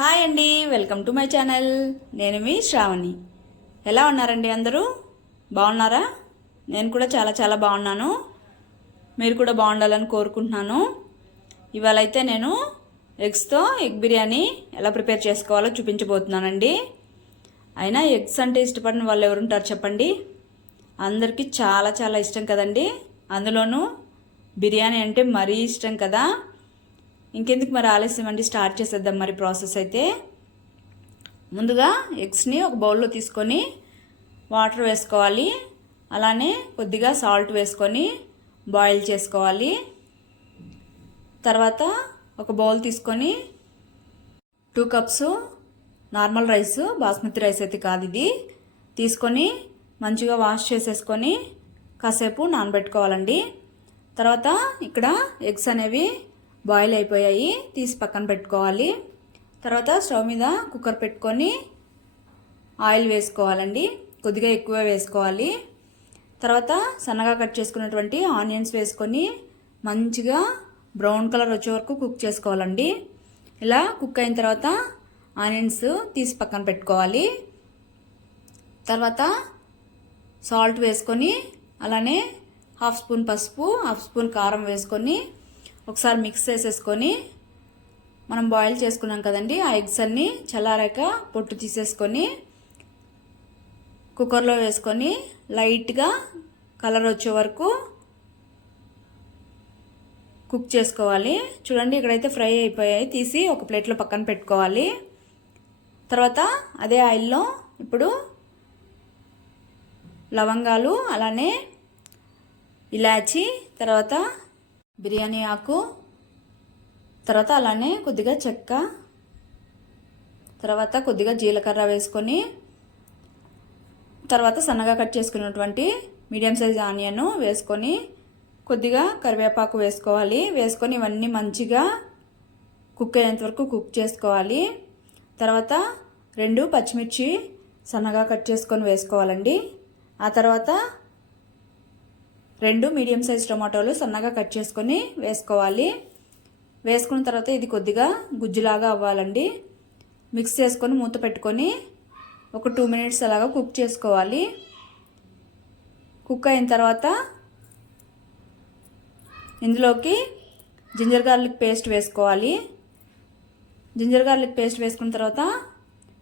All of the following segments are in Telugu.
హాయ్ అండి వెల్కమ్ టు మై ఛానల్. నేను మీ శ్రావణి. ఎలా ఉన్నారండి అందరూ? బాగున్నారా? నేను కూడా చాలా చాలా బాగున్నాను. మీరు కూడా బాగుండాలని కోరుకుంటున్నాను. ఇవాళ అయితే నేను ఎగ్స్తో ఎగ్ బిర్యానీ ఎలా ప్రిపేర్ చేసుకోవాలో చూపించబోతున్నానండి. అయినా ఎగ్స్ అంటే ఇష్టపడిన వాళ్ళు ఎవరుంటారు చెప్పండి? అందరికీ చాలా చాలా ఇష్టం కదండి. అందులోనూ బిర్యానీ అంటే మరీ ఇష్టం కదా. ఇంకెందుకు మరి ఆలస్యం అండి? స్టార్ట్ చేసేద్దాం మరి ప్రాసెస్ అయితే. ముందుగా ఎగ్స్ని ఒక బౌల్లో తీసుకొని వాటర్ వేసుకోవాలి. అలానే కొద్దిగా సాల్ట్ వేసుకొని బాయిల్ చేసుకోవాలి. తర్వాత ఒక బౌల్ తీసుకొని two cups normal rice basmati rice అయితే కాదు ఇది. తీసుకొని మంచిగా వాష్ చేసేసుకొని కాసేపు నానబెట్టుకోవాలండి. తర్వాత ఇక్కడ ఎగ్స్ అనేవి బాయిల్ అయిపోయాయి. తీసి పక్కన పెట్టుకోవాలి. తర్వాత స్టవ్ మీద కుక్కర్ పెట్టుకొని ఆయిల్ వేసుకోవాలండి. కొద్దిగా ఎక్కువ వేసుకోవాలి. తర్వాత సన్నగా కట్ చేసుకున్నటువంటి ఆనియన్స్ వేసుకొని మంచిగా బ్రౌన్ కలర్ వచ్చే వరకు కుక్ చేసుకోవాలండి. ఇలా కుక్ అయిన తర్వాత ఆనియన్స్ తీసి పక్కన పెట్టుకోవాలి. తర్వాత సాల్ట్ వేసుకొని అలానే హాఫ్ స్పూన్ పసుపు హాఫ్ స్పూన్ కారం వేసుకొని ఒకసారి మిక్స్ చేసేసుకొని మనం బాయిల్ చేసుకున్నాం కదండి ఆ ఎగ్స్ అన్నీ చల్లారాక పొట్టు తీసేసుకొని కుక్కర్లో వేసుకొని లైట్గా కలర్ వచ్చే వరకు కుక్ చేసుకోవాలి. చూడండి ఇక్కడైతే ఫ్రై అయిపోయాయి. తీసి ఒక ప్లేట్లో పక్కన పెట్టుకోవాలి. తర్వాత అదే ఆయిల్లో ఇప్పుడు లవంగాలు అలానే ఇలాచి తర్వాత బిర్యానీ ఆకు తర్వాత అలానే కొద్దిగా చెక్క తర్వాత కొద్దిగా జీలకర్ర వేసుకొని తర్వాత సన్నగా కట్ చేసుకున్నటువంటి మీడియం సైజ్ ఆనియన్ వేసుకొని కొద్దిగా కరివేపాకు వేసుకోవాలి. వేసుకొని ఇవన్నీ మంచిగా కుక్ అయ్యేంత వరకు కుక్ చేసుకోవాలి. తర్వాత రెండు పచ్చిమిర్చి సన్నగా కట్ చేసుకొని వేసుకోవాలండి. ఆ తర్వాత రెండు మీడియం సైజ్ టమాటోలు సన్నగా కట్ చేసుకొని వేసుకోవాలి. వేసుకున్న తర్వాత ఇది కొద్దిగా గుజ్జులాగా అవ్వాలండి. మిక్స్ చేసుకొని మూత పెట్టుకొని ఒక టూ మినిట్స్ అలాగా కుక్ చేసుకోవాలి. కుక్ అయిన తర్వాత ఇందులోకి జింజర్ గార్లిక్ పేస్ట్ వేసుకోవాలి. జింజర్ గార్లిక్ పేస్ట్ వేసుకున్న తర్వాత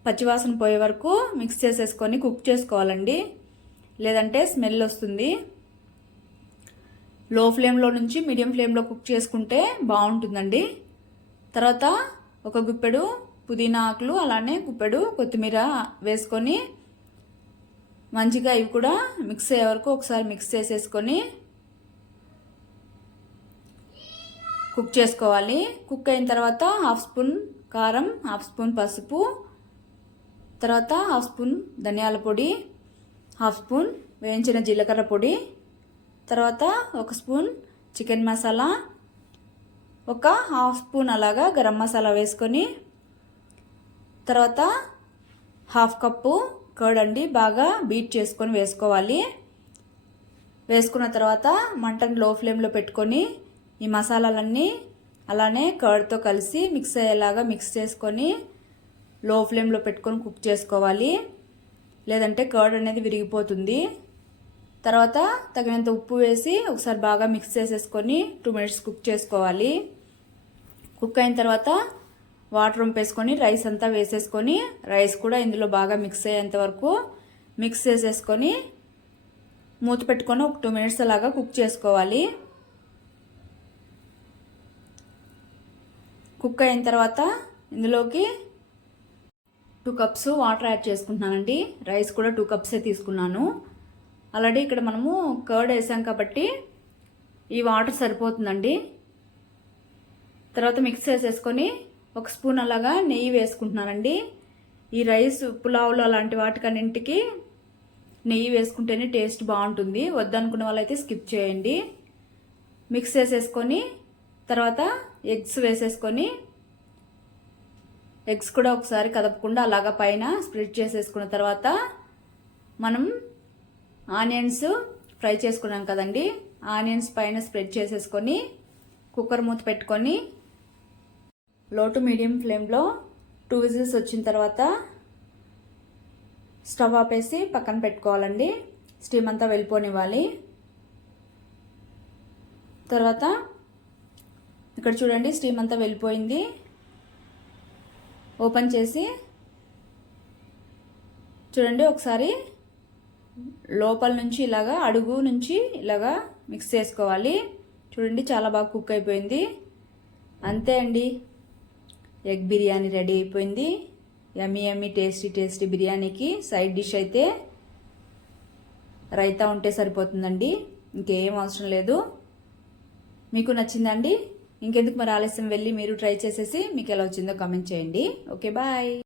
పచ్చివాసన పోయే వరకు మిక్స్ చేసేసుకొని కుక్ చేసుకోవాలండి. లేదంటే స్మెల్ వస్తుంది. లో ఫ్లేమ్లో నుంచి మీడియం ఫ్లేమ్లో కుక్ చేసుకుంటే బాగుంటుందండి. తర్వాత ఒక గుప్పెడు పుదీనా ఆకులు అలానే గుప్పెడు కొత్తిమీర వేసుకొని మంచిగా ఇవి కూడా మిక్స్ అయ్యే వరకు ఒకసారి మిక్స్ చేసేసుకొని కుక్ చేసుకోవాలి. కుక్ అయిన తర్వాత హాఫ్ స్పూన్ కారం హాఫ్ స్పూన్ పసుపు తర్వాత హాఫ్ స్పూన్ ధనియాల పొడి హాఫ్ స్పూన్ వేయించిన జీలకర్ర పొడి తర్వాత ఒక స్పూన్ చికెన్ మసాలా ఒక హాఫ్ స్పూన్ అలాగా గరం మసాలా వేసుకొని తర్వాత హాఫ్ కప్పు కర్డ్ అండి బాగా బీట్ చేసుకొని వేసుకోవాలి. వేసుకున్న తర్వాత మంటను లో ఫ్లేమ్లో పెట్టుకొని ఈ మసాలాలన్నీ అలానే కర్డ్తో కలిసి మిక్స్ అయ్యేలాగా మిక్స్ చేసుకొని లో ఫ్లేమ్లో పెట్టుకొని కుక్ చేసుకోవాలి. లేదంటే కర్డ్ అనేది విరిగిపోతుంది. తర్వాత తగినంత ఉప్పు వేసి ఒకసారి బాగా మిక్స్ చేసేసుకొని టూ మినిట్స్ కుక్ చేసుకోవాలి. కుక్ అయిన తర్వాత వాటర్ వంపేసుకొని రైస్ అంతా వేసేసుకొని రైస్ కూడా ఇందులో బాగా మిక్స్ అయ్యేంత వరకు మిక్స్ చేసేసుకొని మూత పెట్టుకొని ఒక టూ మినిట్స్ అలాగా కుక్ చేసుకోవాలి. కుక్ అయిన తర్వాత ఇందులోకి టూ కప్స్ వాటర్ యాడ్ చేసుకుంటున్నానండి. రైస్ కూడా టూ కప్సే తీసుకున్నాను. ఆల్రెడీ ఇక్కడ మనము కర్డ్ వేసాం కాబట్టి ఈ వాటర్ సరిపోతుందండి. తర్వాత మిక్స్ చేసేసుకొని ఒక స్పూన్ అలాగా నెయ్యి వేసుకుంటున్నానండి. ఈ రైస్ పులావులు అలాంటి వాటికన్నింటికి నెయ్యి వేసుకుంటేనే టేస్ట్ బాగుంటుంది. వద్దనుకున్న వాళ్ళైతే స్కిప్ చేయండి. మిక్స్ చేసేసుకొని తర్వాత ఎగ్స్ వేసేసుకొని ఎగ్స్ కూడా ఒకసారి కదపకుండా అలాగా పైన స్ప్రెడ్ చేసేసుకున్న తర్వాత మనం ఆనియన్స్ ఫ్రై చేసుకున్నాం కదండి. ఆనియన్స్ పైన స్ప్రెడ్ చేసేసుకొని కుక్కర్ మూత పెట్టుకొని లో టు మీడియం ఫ్లేమ్లో టూ విజిల్స్ వచ్చిన తర్వాత స్టవ్ ఆపేసి పక్కన పెట్టుకోవాలండి. స్టీమ్ అంతా వెళ్ళిపోనివ్వాలి. తర్వాత ఇక్కడ చూడండి స్టీమ్ అంతా వెళ్ళిపోయింది. ఓపెన్ చేసి చూడండి ఒకసారి లోపల నుంచి ఇలాగా అడుగు నుంచి ఇలాగా మిక్స్ చేసుకోవాలి. చూడండి చాలా బాగా కుక్ అయిపోయింది. అంతే అండి. ఎగ్ బిర్యానీ రెడీ అయిపోయింది. యమ్మీ యమ్మీ టేస్టీ టేస్టీ బిర్యానీకి సైడ్ డిష్ అయితే రైతా ఉంటే సరిపోతుందండి. ఇంకేం అవసరం లేదు. మీకు నచ్చిందండి? ఇంకెందుకు మరి ఆలస్యం వెళ్ళి మీరు ట్రై చేసేసి మీకు ఎలా వచ్చిందో కామెంట్ చేయండి. Okay bye